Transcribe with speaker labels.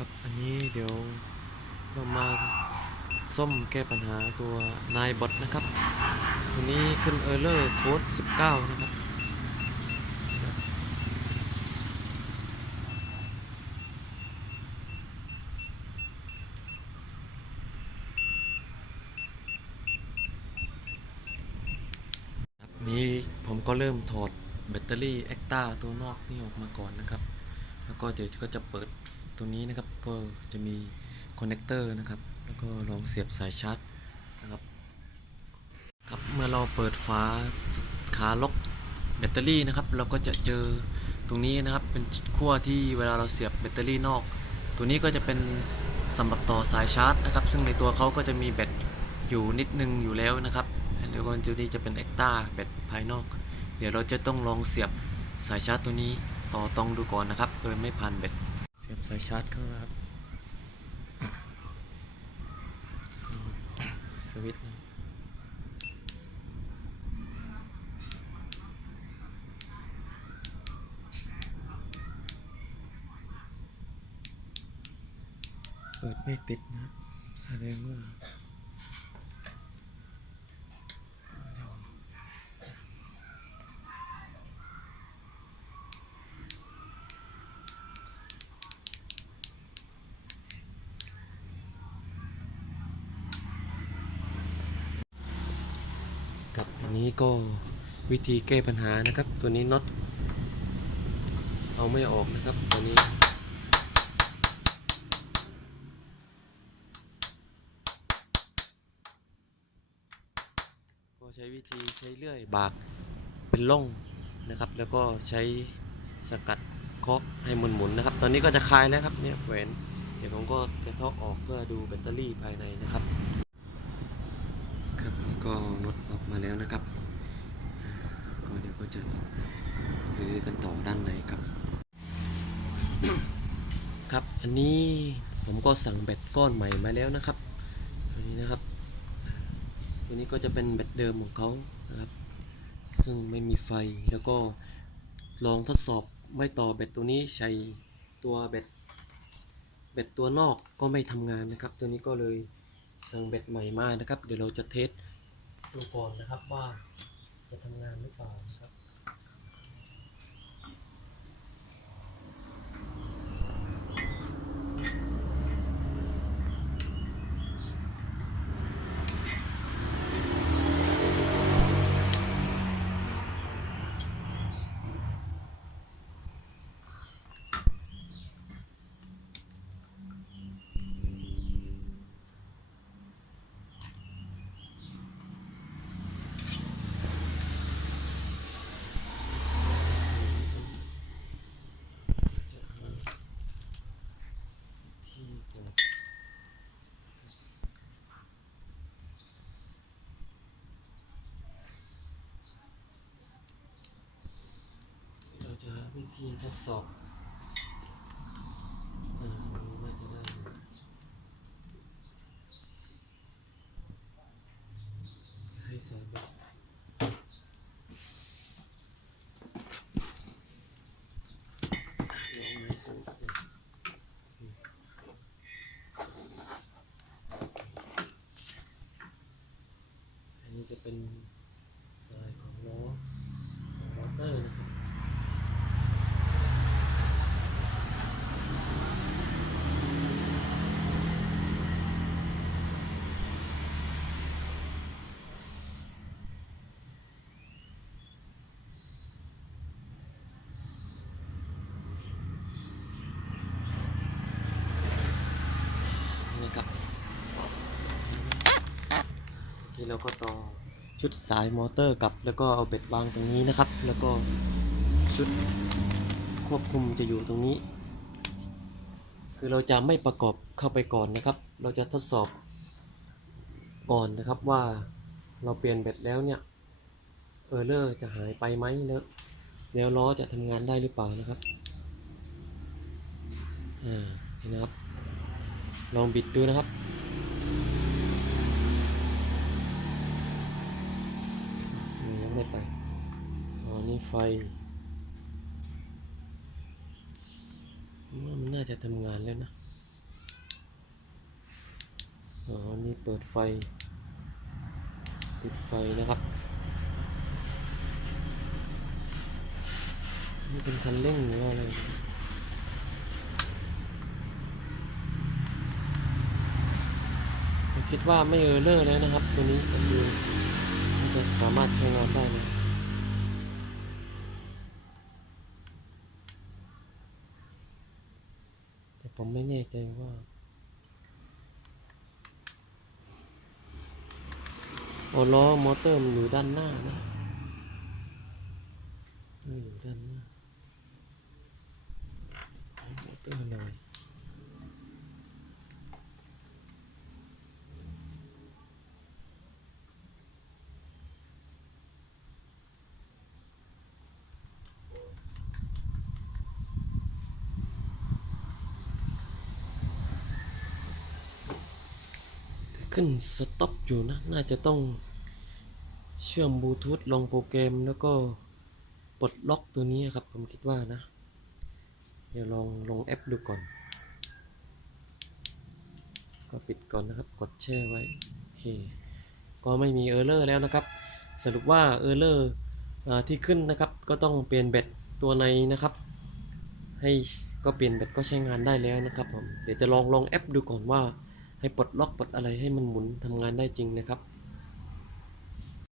Speaker 1: ครับอันนี้เดี๋ยวเรามาส้มแก้ปัญหาตัวนายบอทนะครับตัวนี้ขึ้นเออร์เลอร์โค้ด19 นะครับครับ นี้ผมก็เริ่มถอดแบตเตอรี่แอคตาตัวนอกนี่ออกมาก่อนนะครับ แล้วก็เดี๋ยวก็จะเปิด ตัวนี้นะครับก็จะมีคอนเนคเตอร์นะครับ แล้วก็ลองเสียบสายชาร์จนะครับครับเมื่อเราเปิดฝาขาล็อกแบตเตอรี่นะครับ เราก็จะเจอตรงนี้นะครับเป็นขั้วที่เวลาเราเสียบแบตเตอรี่นอก ตัวนี้ก็จะเป็นสำหรับต่อสายชาร์จนะครับ ซึ่งในตัวเขาก็จะมีแบตอยู่นิดนึงอยู่แล้วนะครับแล้วก็ตัวนี้จะเป็นเอ็กตาแบตภายนอก เดี๋ยวเราจะต้องลองเสียบสายชาร์จตัวนี้ต่อตรงดูก่อนนะครับโดยไม่พันแบต สียบสายชาร์จเข้าครับ สวิตช์นะเปิดไม่ติดนะแสดงว่า นี้ก็วิธีแก้ปัญหานะครับ ตัวนี้น็อตเอาไม่ออกนะครับตัวนี้ ก็ใช้วิธีใช้เลื่อยบากเป็นล่องนะครับ แล้วก็ใช้สกัดเคาะให้หมุนๆนะครับ ตอนนี้ก็จะคลายแล้วครับเนี่ยแหวนเดี๋ยวผมก็จะเทาะออกเพื่อดูแบตเตอรี่ภายในนะครับ ก็น็ออกมาแล้วนะครับ ก็เดี๋ยวก็จะรื้อกันต่อด้านในครับ ครับอันนี้ผมก็สั่งแบตก้อนใหม่มาแล้วนะครับตัวนี้นะครับตัวนี้ก็จะเป็นแบตเดิมของเขานะครับ ซึ่งไม่มีไฟแล้วก็ลองทดสอบไม่ต่อแบตตัวนี้ใช้ตัวแบตแบตตัวนอกก็ไม่ทำงานนะครับ ตัวนี้ก็เลยสั่งแบตใหม่มานะครับ เดี๋ยวเราจะเทส ดูก่อนนะครับว่าจะทำงานหรือเปล่านะครับ จะหาที่กดเรา จะหาวิธีทดสอบอ่าน่าจะได้อยู่ให้ใส่แบบลองไม้สูงเนี่ย อันนี้จะเป็นสายของล้อของมอเตอร์นะครับ นี่นะครับ ที่ เราก็ต่อชุดสายมอเตอร์กลับ แล้วก็เอาเบ็ดวางตรงนี้นะครับ แล้วก็ชุดควบคุมจะอยู่ตรงนี้ คือเราจะไม่ประกอบเข้าไปก่อนนะครับ เราจะทดสอบก่อนนะครับว่าเราเปลี่ยนเบ็ดแล้วเนี่ยเออร์เลอร์จะหายไปไหมแล้วแล้วล้อจะทำงานได้หรือเปล่านะครับอ่านะครับ ลองบิดดูนะครับ ยังไม่ไป อ๋อ นี่ ไฟว่ามันน่าจะทำงานแล้วนะ
Speaker 2: อ๋
Speaker 1: อ นี่เปิดไฟ ปิดไฟนะครับ นี่เป็นคันเร่งหรือว่าอะไรผมคิดว่าไม่เออเลอร์แล้วนะครับ ตัวนี้ก็คือมันจะสามารถใช้งานได้นะแต่ ผมไม่แน่ใจว่าออล้อมอเตอร์มันอยู่ด้านหน้านะมันอยู่ด้านหน้ามอเตอร์หน่อย ขึ้นสต็อปอยู่นะ น่าจะต้องเชื่อมบลูทูธลงโปรแกรมแล้วก็ปลดล็อกตัวนี้ครับ ผมคิดว่านะ เดี๋ยวลองลงแอปดูก่อน ก็ปิดก่อนนะครับ กดแช่ไว้ โอเค ก็ไม่มีเออร์เลอร์แล้วนะครับ สรุปว่าเออร์เลอร์ที่ขึ้นนะครับ ก็ต้องเปลี่ยนแบตตัวในนะครับ ให้ก็เปลี่ยนแบตก็ใช้งานได้แล้วนะครับผม เดี๋ยวจะลองลองแอปดูก่อนว่า ให้ปลดล็อกปลดอะไรให้มันหมุนทำงานได้จริงนะครับ